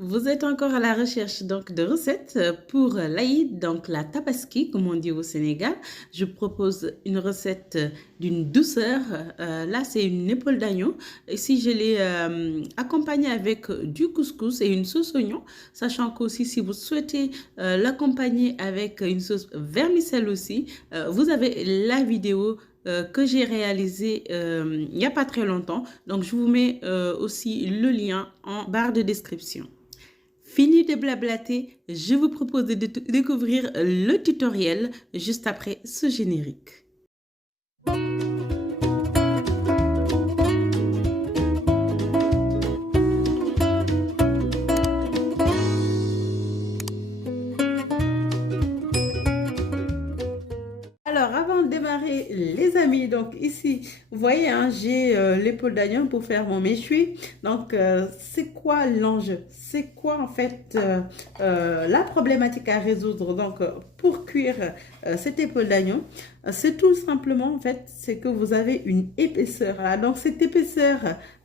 Vous êtes encore à la recherche donc de recettes pour l'Aïd, donc la tabaski, comme on dit au Sénégal. Je propose une recette d'une douceur. Là, c'est une épaule d'agneau. Ici, je l'ai accompagnée avec du couscous et une sauce oignon, sachant qu'aussi, si vous souhaitez l'accompagner avec une sauce vermicelle aussi, vous avez la vidéo que j'ai réalisée il n'y a pas très longtemps. Donc, je vous mets aussi le lien en barre de description. Fini de blablater, je vous propose de découvrir le tutoriel juste après ce générique. Alors, avant de démarrer, les amis, donc ici, vous voyez, hein, j'ai l'épaule d'agneau pour faire mon méchoui. Donc, c'est quoi l'enjeu? C'est quoi, en fait, la problématique à résoudre? Donc, pour cuire cette épaule d'agneau, c'est tout simplement, en fait, c'est que vous avez une épaisseur. Voilà, donc, cette épaisseur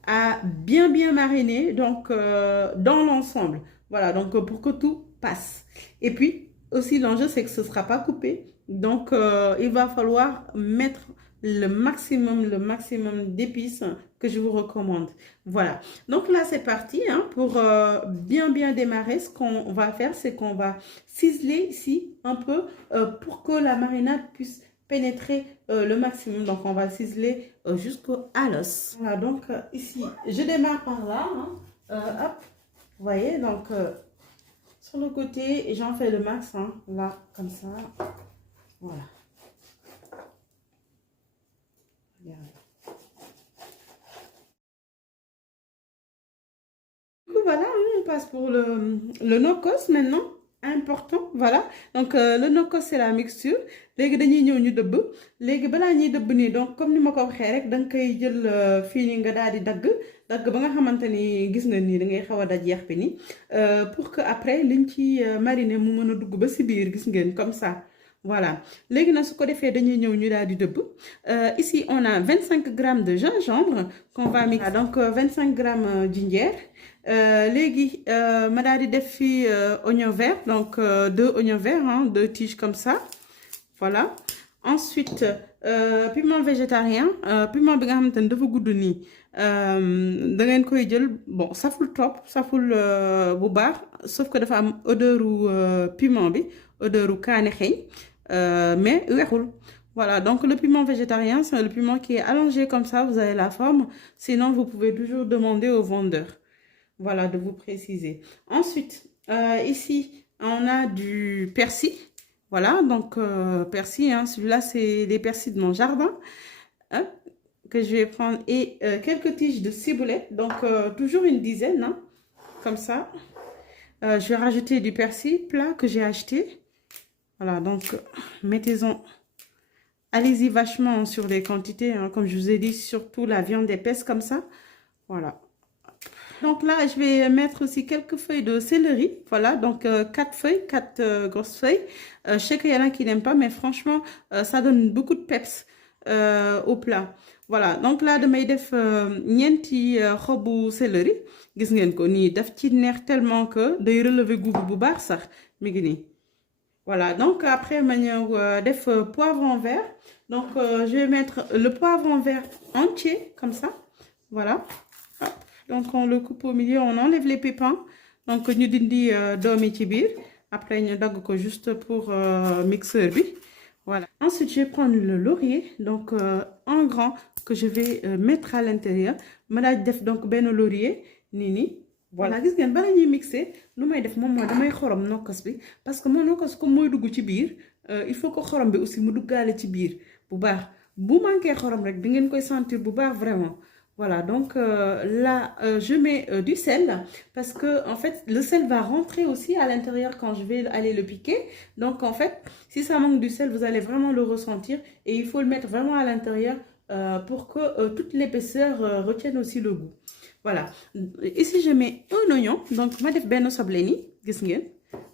a bien mariner, donc, dans l'ensemble. Voilà, donc, pour que tout passe. Et puis, aussi, l'enjeu, c'est que ce ne sera pas coupé. Donc, il va falloir mettre le maximum d'épices que je vous recommande. Voilà. Donc là, c'est parti. Hein, pour bien démarrer, ce qu'on va faire, c'est qu'on va ciseler ici un peu pour que la marinade puisse pénétrer le maximum. Donc, on va ciseler jusqu'à l'os. Voilà. Donc, ici, je démarre par là. Hein, hop. Vous voyez, donc, sur le côté, j'en fais le max. Hein, là, comme ça. Voilà. Regardez. Du coup, voilà, on passe pour le no-cos maintenant. Important, voilà. Donc, le no-cos, c'est la mixture. Léegi dañuy ñëw ñu dëbb. Léegi balaa ñuy dëbb nii donc comme ni ma ko waxee rek da nga koy jël fii nii nga daal di dagg ba nga xamante ni gis nga nii da ngay xaw a daj yeex bi nii pour que après liñ ci mariner mu mën a dugg ba si biir gis ngeen comme ça. Voilà. Léegi nag su ko defee dañuy ñëw ñu daal di dëbb. Ici, on a 25 grammes de gingembre qu'on va mixer. Donc, 25 grammes ginger. Léegi, ma daal di def fii oignon vert. Donc, 2 oignons verts, hein, 2 tiges comme ça. Voilà. Ensuite, piment végétarien. Piment bi nga xamante ne dafa gudd nii. Da ngeen koy jël bon saful trop saful bu baax sauf que dafa am odeuru piment bi odeuru kaane xeeñ mais weexul. Voilà, donc le piment végétarien, c'est le piment qui est allongé comme ça, vous avez la forme. Sinon, vous pouvez toujours demander au vendeur. Voilà, de vous préciser. Ensuite, ici, on a du persil. Voilà, donc persil, hein, celui-là, c'est des persils de mon jardin. Hein, que je vais prendre. Et quelques tiges de ciboulette. Donc, toujours une dizaine, hein, comme ça. Je vais rajouter du persil plat que j'ai acheté. Voilà, donc mettez-en. Allez-y vachement sur les quantités, hein, comme je vous ai dit, surtout la viande épaisse comme ça. Voilà. Donc là, je vais mettre aussi quelques feuilles de céleri. Voilà, donc 4 feuilles, 4 grosses feuilles. Je sais qu'il y en a qui n'aiment pas, mais franchement, ça donne beaucoup de peps au plat. Voilà, donc là, damay def ñeenti xobu céleri. Gis ngeen ko nii daf ci neex tellement que day relever goût bu baax sax mi ngi nii. Voilà, donc après, ma ñëw def poivron vert. Donc, je vais mettre le poivron vert entier, comme ça. Voilà. Hop. Donc, on le coupe au milieu, on enlève les pépins. Donc, ñu dindi doomi ci biir. Après, ñu dagg ko juste pour mixeur bi. Voilà. Ensuite, je vais prendre le laurier, donc en grand, que je vais mettre à l'intérieur. Ma daal def donc benn laurier, nii. Voilà, gis ngeen bala ñuy mixer lu may def moom mooy damay xorom nokkos bi parce que moo nokkos comme mooy dugg ci biir il faut que xorom bi aussi mu duggaale ci biir bu baax bu manqué xorom rek di ngeen koy sentir bu baax vraiment. Voilà, donc là je mets du sel parce que en fait le sel va rentrer aussi à l'intérieur quand je vais aller le piquer. Donc en fait si ça manque du sel vous allez vraiment le ressentir et il faut le mettre vraiment à l'intérieur pour que toute l'épaisseur retienne aussi le goût. Voilà, ici je mets un oignon, donc ma def benn soble nii gis ngeen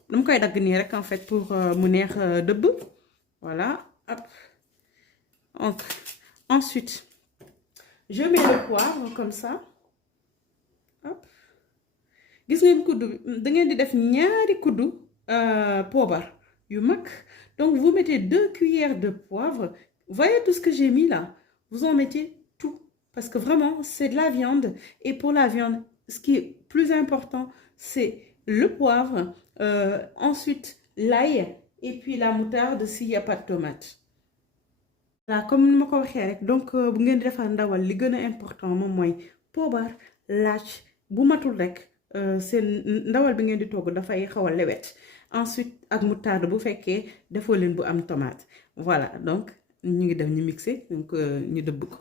dama koy dagg nii rek en fait pour mu neex dëbb. Voilà, hop. Donc, ensuite je mets le poivre comme ça. Hop. gis ngeen kuddu bi da ngeen di def ñaari kuddu poobar yu mag. Donc vous mettez 2 cuillères de poivre. Voyez tout ce que j'ai mis là. Vous en mettez tout parce que vraiment c'est de la viande et pour la viande ce qui est plus important c'est le poivre, ensuite l'ail et puis la moutarde s'il n'y a pas de tomate. Voilà, comme ni ma ko waxee rek donc bu ngeen di defar ndawal li gën a important moom mooy poobar laaj bu matul rek seen ndawal bi ngeen di togg dafay xaw a lewet ensuite ak moutarde bu fekkee defoo leen bu am tomate voilà donc ñu ngi def ñu mixer donc ñu dëbb ko.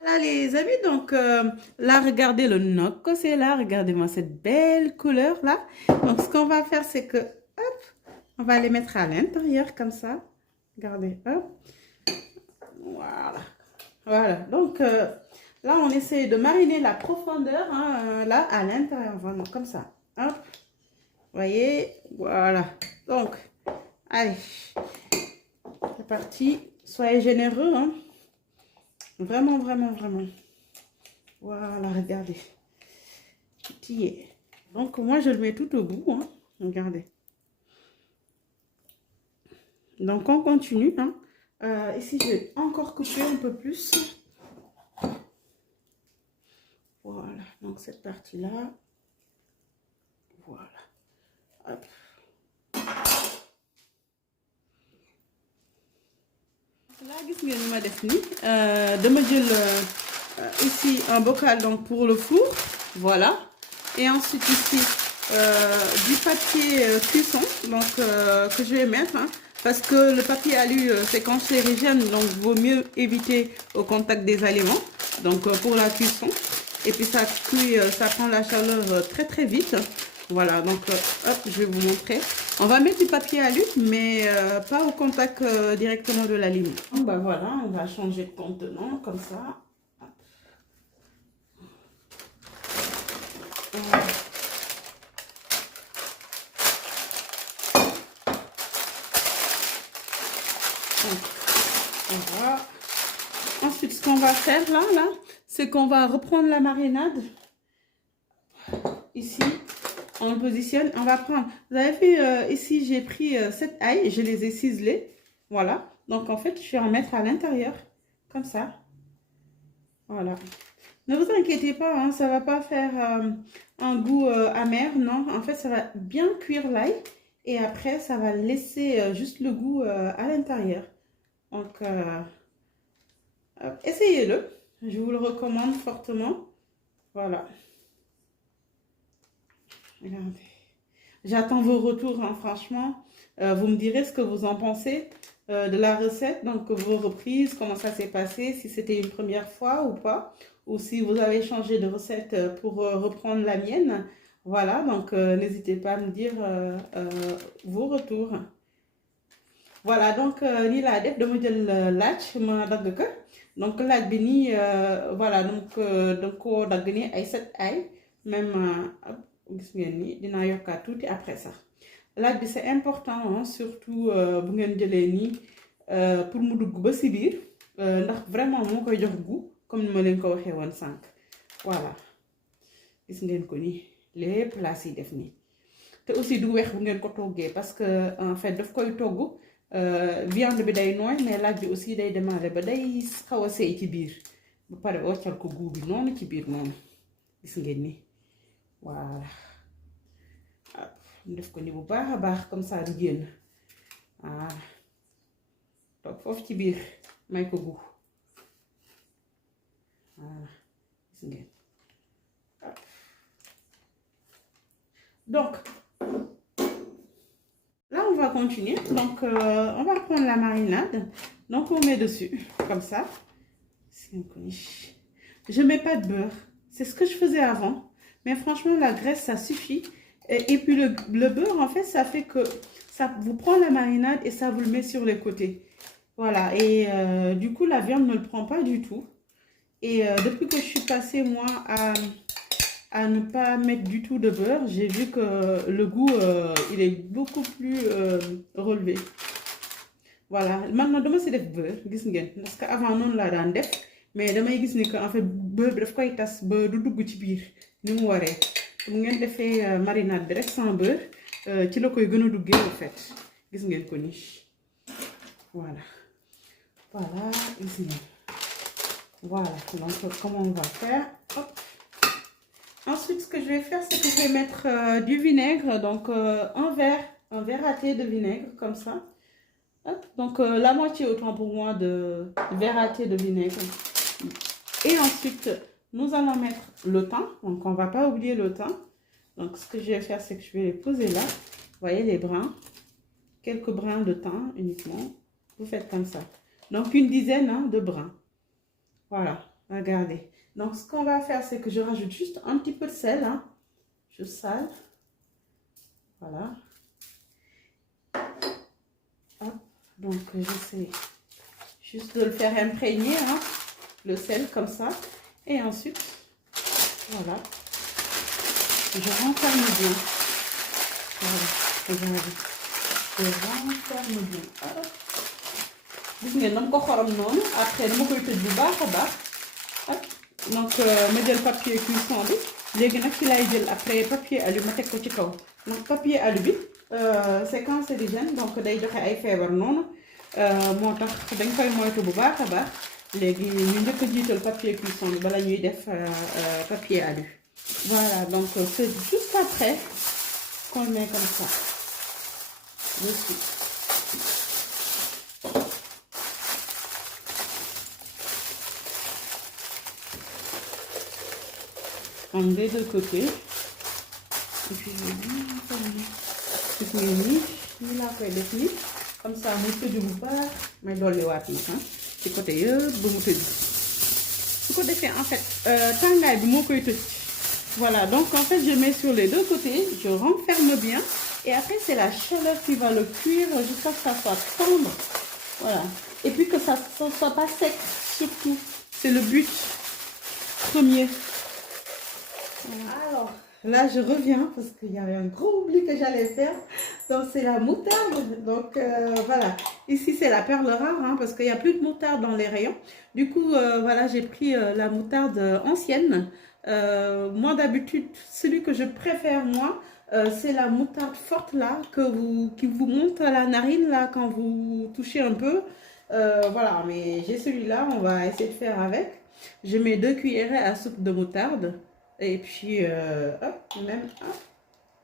Voilà les amis, donc là regardez le nokkos c'est là, regardez-moi cette belle couleur là. Donc ce qu'on va faire c'est que hop, on va les mettre à l'intérieur comme ça. Regardez, hop. Voilà. Voilà. Donc là on essaie de mariner la profondeur hein, là à l'intérieur, vraiment comme ça. Hop. Voyez, voilà. Donc allez, c'est parti. Soyez généreux hein. Vraiment, vraiment, vraiment. Voilà, regardez. Tillé. Donc, moi, je le mets tout au bout. Hein. Regardez. Donc, on continue. Hein. Ici, je vais encore couper un peu plus. Voilà. Donc, cette partie-là. Voilà. Hop. Là, gis ngeen ma def ni dama jël ici un bocal donc pour le four, voilà, et ensuite ici du papier cuisson donc que je vais mettre hein, parce que le papier alu c'est cancérigène donc vaut mieux éviter au contact des aliments donc pour la cuisson et puis ça cuit, ça prend la chaleur très très vite. Voilà, donc hop, je vais vous montrer. On va mettre du papier alu, mais pas au contact directement de l'aliment. Ben voilà, on va changer de contenant comme ça. Voilà. Ensuite, ce qu'on va faire là, c'est qu'on va reprendre la marinade. Ici. On le positionne, on va prendre, vous avez vu ici j'ai pris 7 ail, je les ai ciselés, voilà, donc en fait je vais en mettre à l'intérieur, comme ça, voilà. Ne vous inquiétez pas, hein, ça va pas faire un goût amer, non, en fait ça va bien cuire l'ail et après ça va laisser juste le goût à l'intérieur, donc essayez-le, je vous le recommande fortement, voilà. Regardez. J'attends vos retours, hein, franchement. Vous me direz ce que vous en pensez de la recette, donc vos reprises, comment ça s'est passé, si c'était une première fois ou pas, ou si vous avez changé de recette pour reprendre la mienne. Voilà, donc n'hésitez pas à me dire vos retours. Voilà, donc nii laa def dama jël laaj ma dagg ko donc laaj bi nii voilà donc danga ko dagg nii ay 7 ay même. Gis ngeen ni dinaa yokkaat tuuti après ça laaj bi c'est important hein, surtout bu ngeen jëlee nii pour mu dugg ba si biir ndax vraiment moo koy jox goût comme ni ma leen ko waxee woon sànq voilà gis ngeen ko nii lépp laa siy def nii te aussi du weex bu ngeen ko toggee parce que en fait daf koy togg viande bi day nooy mais laaj bi aussi day démarrer ba day xaw a seey ci biir ba pare waccal ko goût bi noonu ci biir noonu gis ngeen ni voilà ñu def ko ni bu baax a baax comme ça di génn voilà toog foofu ci biir may ko goût voilà gis ngeen donc là on va continuer donc on va prendre la marinade donc on met dessus comme ça je mets pas de beurre c'est ce que je faisais avant. Mais franchement, la graisse, ça suffit. Et puis le beurre, en fait, ça fait que ça vous prend la marinade et ça vous le met sur les côtés. Voilà. Et du coup, la viande ne le prend pas du tout. Et depuis que je suis passée, moi, à ne pas mettre du tout de beurre, j'ai vu que le goût, il est beaucoup plus relevé. Voilà. Maintenant, demain, c'est du beurre. Parce qu'avant, non, là, dans def. Mais damay gis ni que en fait beurre bi daf koy tas ba du dugg ci biir ni mu waree bu ngeen defee marinade bi rek sans beurre ci la koy gën a duggee en fait gis ngeen ko nii voilà voilà gis ngeen voilà donc comment on va faire. Hop. Ensuite ce que je vais faire c'est que je vais mettre du vinaigre donc un verre à thé de vinaigre comme ça. Hop. Donc la moitié autant pour moi de verre à thé de vinaigre. Et ensuite, nous allons mettre le thym. Donc, on ne va pas oublier le thym. Donc, ce que je vais faire, c'est que je vais les poser là. Vous voyez les brins. Quelques brins de thym uniquement. Vous faites comme ça. Donc, une dizaine de brins. Voilà, regardez. Donc, ce qu'on va faire, c'est que je rajoute juste un petit peu de sel. Hein. Je sale. Voilà. Hop. Donc, j'essaie juste de le faire imprégner. Hein. Le sel comme ça et ensuite voilà je renferme bien voilà regardez je renferme bien gis ngeen dama ko xorom noonu après dama koy tëj bu baax a baax donc ma jël papier cuisson bi léegi nag ci lay jël après papier alu ma teg ko ci kaw donc papier alu bi c'est cancérigène donc day joxe ay feebar noonu moo tax dañ koy moytu bu baax a baax. léegi ñu njëkk a jiital papier cuisson bi bala ñuy def papier alu voilà donc c'est juste après qu'on le met comme ça dessus. Donc des deux côtés et puis je vais bien fermer gis ngeen nii laa koy def nii comme ça muy tëju bu baax may dolliwaat yi ci côté yëpp ba mu tëj su ko defee en fait tàngaay bi moo koy tëj voilà donc en fait je mets sur les deux côtés je renferme bien et après c'est la chaleur qui va le cuire jusqu'à ce que ça soit tendre voilà et puis que ça soit pas sec surtout c'est le but premier voilà. Alors là je reviens parce qu'il y avait un gros oubli que j'allais faire donc c'est la moutarde donc voilà ici c'est la perle rare hein, parce qu'il n'y a plus de moutarde dans les rayons du coup voilà j'ai pris la moutarde ancienne moi d'habitude celui que je préfère moi c'est la moutarde forte là qui vous monte à la narine là quand vous touchez un peu voilà mais j'ai celui-là on va essayer de faire avec je mets 2 cuillerées à soupe de moutarde et puis hop, même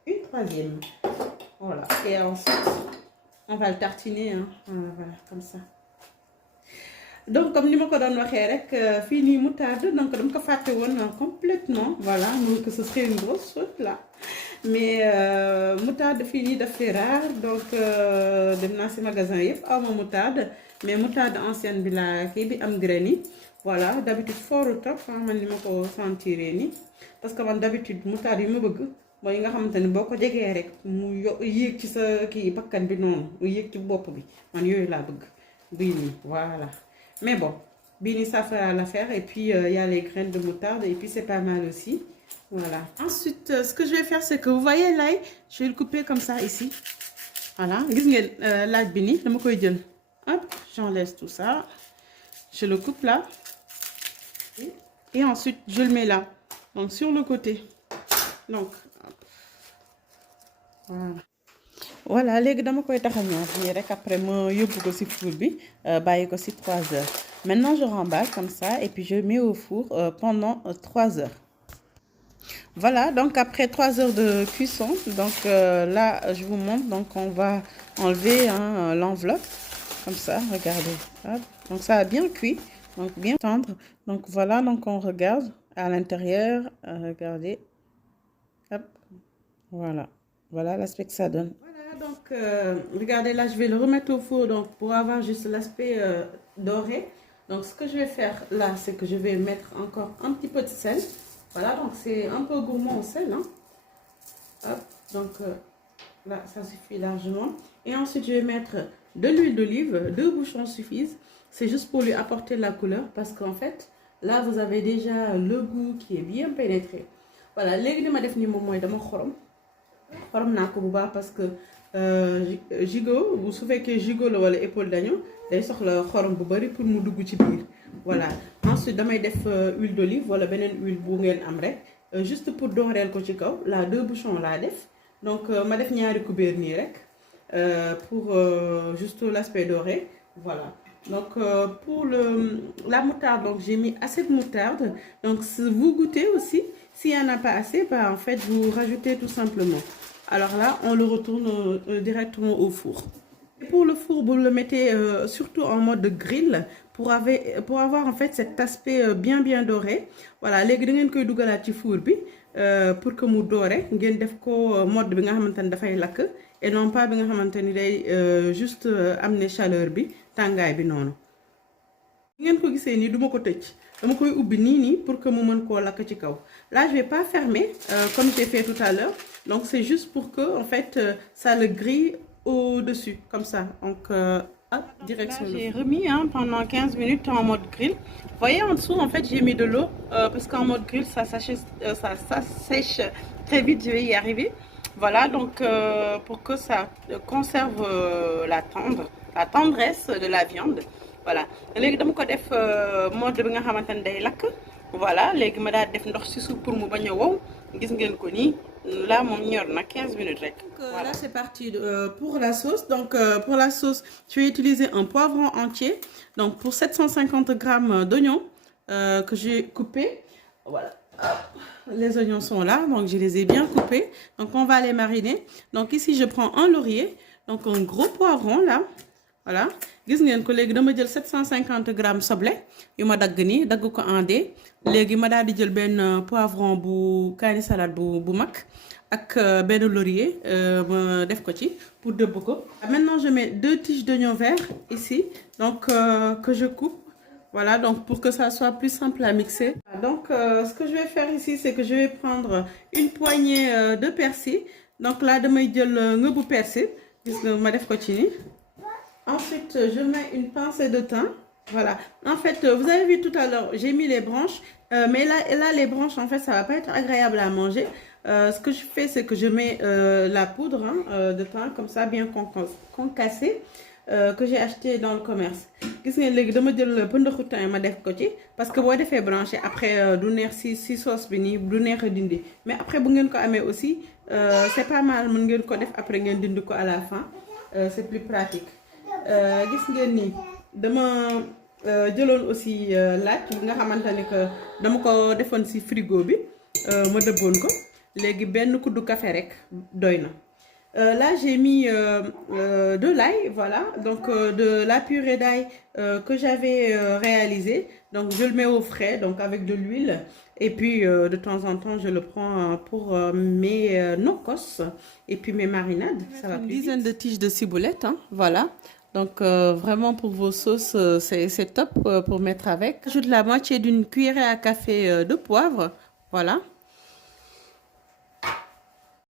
une troisième voilà et ensuite on va le tartiner hein. Voilà comme ça donc comme ni ma ko doon waxee rek fii nii moutarde donc dama ko fàtte woon complètement voilà donc ce serait une grosse faute là mais moutarde fii nii daf fi rare donc dem naa si magasin yëpp aw ma moutarde mais moutarde ancienne bi la kii bi am graine yi voilà d'habitude fort top man ni ma ko sentiree nii parce que man d'habitude moutarde yi ma bëgg mooy nga xamante ni boo ko jegee rek mu yéeg ci sa kii bakkan bi noonu mu yéeg ci bopp bi man yooyu laa bëgg bii nii voilà mais bon bii nii ça fera l'affaire et puis y a les graines de moutarde et puis c'est pas mal aussi voilà. Ensuite ce que je vais faire c'est que vous voyez l'ail je vais le couper comme ça ici voilà gis ngeen laaj bi nii dama koy jël hop j'enlève tout ça je le coupe là et ensuite je le mets là donc sur le côté donc voilà léegi dama koy taxañaat nii rek après ma yóbbu ko ci four bi bàyyi ko ci 3 heures maintenant je remballe comme ça et puis je mets au four pendant 3 heures voilà donc après 3 heures de cuisson donc là je vous montre donc on va enlever hein, l'enveloppe comme ça regardez hop. Donc ça a bien cuit donc bien tendre donc voilà donc on regarde à l'intérieur regardez hop voilà voilà l'aspect que ça donne. Voilà donc regardez là je vais le remettre au four donc pour avoir juste l'aspect doré donc ce que je vais faire là c'est que je vais mettre encore un petit peu de sel voilà donc c'est un peu gourmand au sel hein. Hop, donc là ça suffit largement et ensuite je vais mettre de l'huile d'olive 2 bouchons suffisent c'est juste pour lui apporter de la couleur parce qu'en fait là vous avez déjà le goût qui est bien pénétré voilà léegi li ma def nii moom mooy dama xorom naa ko bu baax parce que gigot bu su fekkee gigot la wala épaule d'agneau day soxla xorom bu bari pour mu dugg ci biir voilà ensuite damay def huile d'olive wala beneen huile bu ngeen am rek juste pour doreel ko ci kaw la 2 bouchons laa def donc ma def ñaari kubéer nii rek pour juste l'aspect doré voilà. Donc pour la moutarde, donc j'ai mis assez de moutarde. Donc si vous goûtez aussi, s'il n'y en a pas assez, bah, en fait vous rajoutez tout simplement. Alors là, on le retourne directement au four. Et pour le four, vous le mettez surtout en mode grill pour avoir en fait cet aspect bien doré. Voilà, léegi da ngeen koy dugalaat ci four bi pour que mu doré ngeen def ko mode bi nga xamante ni dafay lakk et non pas bi nga xamante ni day juste amener chaleur bi tàngaay bi noonu. ngeen ko gisee nii duma ko tëj dama koy ubbi nii pour que mu mën koo lakk ci kaw. Là je vais pas fermer comme j'ai fait tout à l'heure donc c'est juste pour que en fait ça le grille au-dessus comme ça donc hop, direction. J'ai remis pendant 15 minutes en mode grill. Vous voyez en dessous en fait j'ai mis de l'eau parce qu'en mode grill ça sèche très vite, je vais y arriver. Voilà donc pour que ça conserve la tendresse de la viande. Voilà léegi dama ko def mode bi nga xamante ne day lakk voilà léegi ma daal def ndox ci suuf pour mu bañ a wow gis ngeen ko nii là moom ñor na 15 minutes rek. Voilà. Là c'est parti pour la sauce donc pour la sauce je vais utiliser un poivron entier donc pour 750 grammes d'oignons que j'ai coupé voilà. Les oignons sont là donc je les ai bien coupés donc on va les mariner donc ici je prends un laurier donc un gros poivron là. Voilà gis ngeen ko léegi dama jël 750 grammes soble yu ma dagg nii dagg ko en dés léegi ma daal di jël benn poivron bu kaani salade bu mag ak benn laurier ma def ko ci pour dëbb ko. Maintenant je mets 2 tiges d'oignon vert ici donc que je coupe voilà donc pour que ça soit plus simple à mixer. Donc ce que je vais faire ici c'est que je vais prendre une poignée de persil donc là damay jël ngëbu persil gis nga ma def ko ci nii. Ensuite, je mets une pincée de thym. Voilà. En fait, vous avez vu tout à l'heure, j'ai mis les branches. Mais là, les branches, en fait, ça va pas être agréable à manger. Ce que je fais, c'est que je mets la poudre de thym, comme ça, bien concassée, que j'ai acheté dans le commerce. Gis ngeen léegi dama jël pëndaxu thym ma def ko ci parce que boo defee branché après du neex si sauce bi nii du neex a dindi. Mais après bu ngeen ko amee aussi c'est pas mal mën ngeen ko def après ngeen dindi ko à la fin. C'est plus pratique. Gis ngeen nii dama jëloon aussi laaj bi nga xamante ne que dama ko defoon ci frigo bi ma dëbboon ko léegi benn kuddu café rek doy na. Là j'ai mis de l'ail voilà donc de la purée d'ail que j'avais réalisée donc je le mets au frais donc avec de l'huile et puis de temps en temps je le prends pour mes nokos et puis mes marinades. Ça va plus vite. Une dizaine de tiges de ciboulette voilà. Donc vraiment pour vos sauces c'est top pour mettre avec. J'ajoute la moitié d'une cuillerée à café de poivre voilà.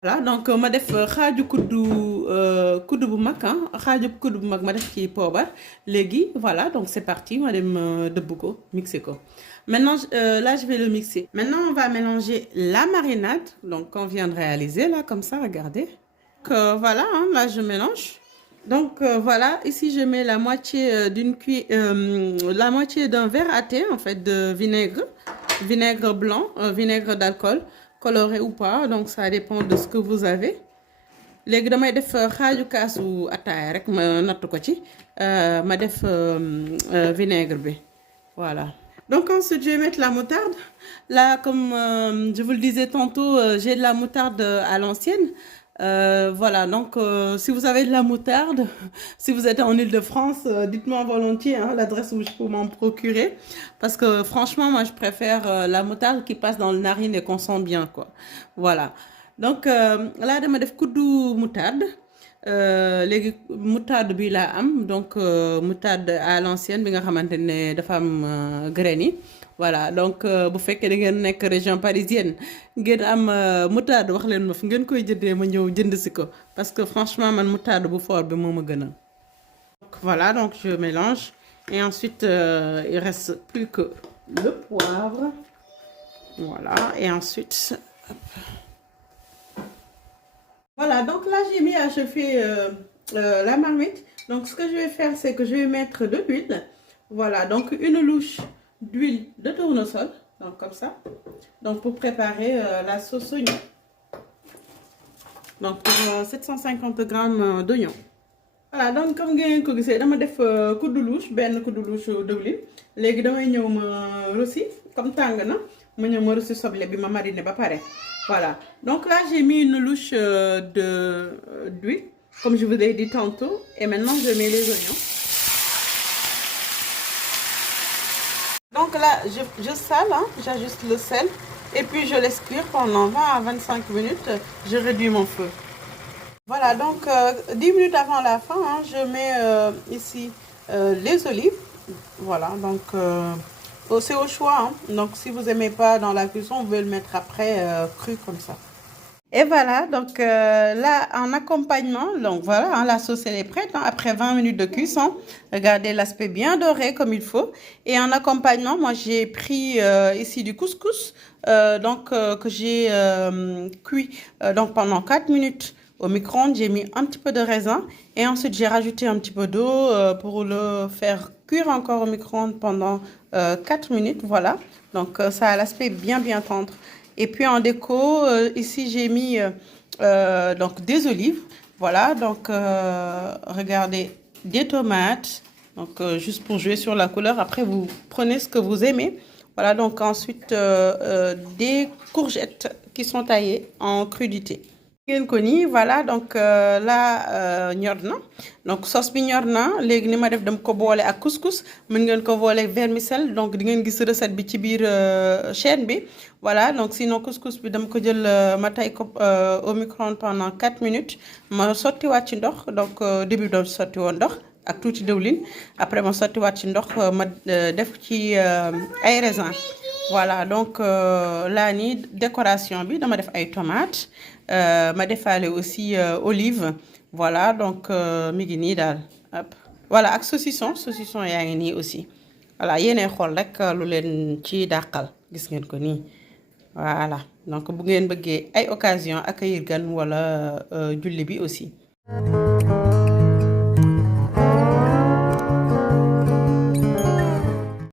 Voilà donc ma def xaaju kuddu bu mag xaaju kuddu bu mag ma def ci poobar léegi voilà donc c'est parti ma dem dëbb ko mixer ko. Maintenant là je vais le mixer. Maintenant on va mélanger la marinade donc qu'on vient de réaliser là comme ça regardez. Donc voilà là je mélange. Donc voilà ici je mets la moitié la moitié d'un verre à thé en fait de vinaigre blanc vinaigre d'alcool coloré ou pas donc ça dépend de ce que vous avez. Léegi damay def xaaju kaasu ataaya rek ma natt ko ci ma def vinaigre bi voilà. Donc ensuite je vais mettre la moutarde là comme je vous le disais tantôt j'ai de la moutarde à l'ancienne. Voilà donc si vous avez de la moutarde si vous êtes en Île-de-France dites-moi volontiers l'adresse où je peux m'en procurer parce que franchement moi je préfère la moutarde qui passe dans le narine et qu'on sent bien quoi voilà. Donc là dama def kuddu moutarde léegi moutarde bi laa am donc moutarde à l'ancienne bi nga xamante ne dafa am graines yi voilà donc bu fekkee da ngeen nekk région parisienne ngeen am moutarde wax leen ma fi ngeen koy jëndee ma ñëw jënd si ko parce que franchement man moutarde bu fort bi moo ma gënal. Donc voilà donc je mélange et ensuite il reste plus que le poivre voilà et ensuite hop. Voilà donc là j'ai mis à chauffer la marmite donc ce que je vais faire c'est que je vais mettre de l'huile voilà donc une louche d'huile de tournesol donc comme ça. Donc pour préparer la sauce oignon. Donc pour 750 grammes d'oignon. Voilà, donc comme ngeen ko gisee dama def kuddu louche benn kuddu louche diwlin léegi damay ñëw ma rosi comme tàng na ma ñëw ma rosi soble bi ma mariné ba pare. Voilà, donc là j'ai mis une louche d'huile comme je vous l'ai dit tantôt et maintenant je mets les oignons. Donc là je sale, hein, j'ajuste le sel et puis je laisse cuire pendant 20 à 25 minutes, je réduis mon feu. Voilà, donc 10 minutes avant la fin, hein, je mets ici les olives. Voilà, donc c'est au choix. Hein. Donc si vous n'aimez pas dans la cuisson, vous pouvez le mettre après cru comme ça. Et voilà, donc là en accompagnement, donc voilà, hein, la sauce elle est prête. Hein, après 20 minutes de cuisson, regardez l'aspect bien doré comme il faut. Et en accompagnement, moi j'ai pris ici du couscous, que j'ai cuit donc pendant 4 minutes. Au micro-ondes, j'ai mis un petit peu de raisin et ensuite j'ai rajouté un petit peu d'eau pour le faire cuire encore au micro-ondes pendant 4 minutes. Voilà, donc ça a l'aspect bien tendre. Et puis en déco, ici j'ai mis donc des olives. Voilà, donc regardez, des tomates. Donc juste pour jouer sur la couleur. Après, vous prenez ce que vous aimez. Voilà, donc ensuite des courgettes qui sont taillées en crudité. ngeen ko nii voilà donc là ñor na donc sauce bi ñor na léegi ni ma def dama ko boole ak couscous mën ngeen ko boole vermicelle donc di ngeen gis recette bi ci biir chaîne bi voilà donc sinon couscous bi dama ko jël ma tay ko au micro-ondes pendant 4 minutes ma sottiwaat ci ndox donc début doon sotti woon ndox ak tuuti diwlin après ma sottiwaat ci ndox ma def ci ay raisin voilà donc là nii décoration bi dama def ay tomates ma defaale aussi olive voilà donc mi ngi nii daal voilà ak saucisson yaa ngi nii aussi voilà yéenay xool rek lu leen ci dàqal gis ngeen ko nii voilà donc bu ngeen bëggee ay occasion accueillir gan wala julli bi aussi